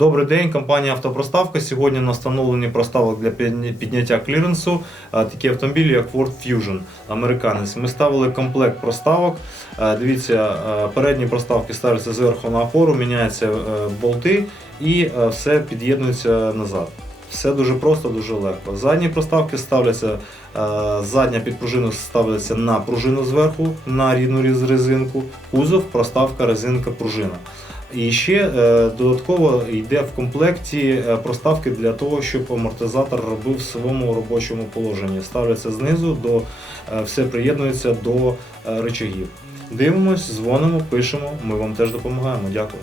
Добрий день, компанія Автопроставка. Сьогодні на встановленні проставок для підняття кліренсу такі автомобілі, як Ford Fusion, американець. Ми ставили комплект проставок. Дивіться, передні проставки ставляться зверху на опору, міняються е, болти і е, все під'єднується назад. Все дуже просто, дуже легко. Задні проставки ставляться, е, задня підпружина ставиться на пружину зверху, на рідну резинку, кузов, проставка, резинка, пружина. І ще е, додатково йде в комплекті е, проставки для того, щоб амортизатор робив в своєму робочому положенні. Ставляться знизу, до, е, все приєднується до речагів. Дивимось, дзвонимо, пишемо, ми вам теж допомагаємо. Дякую.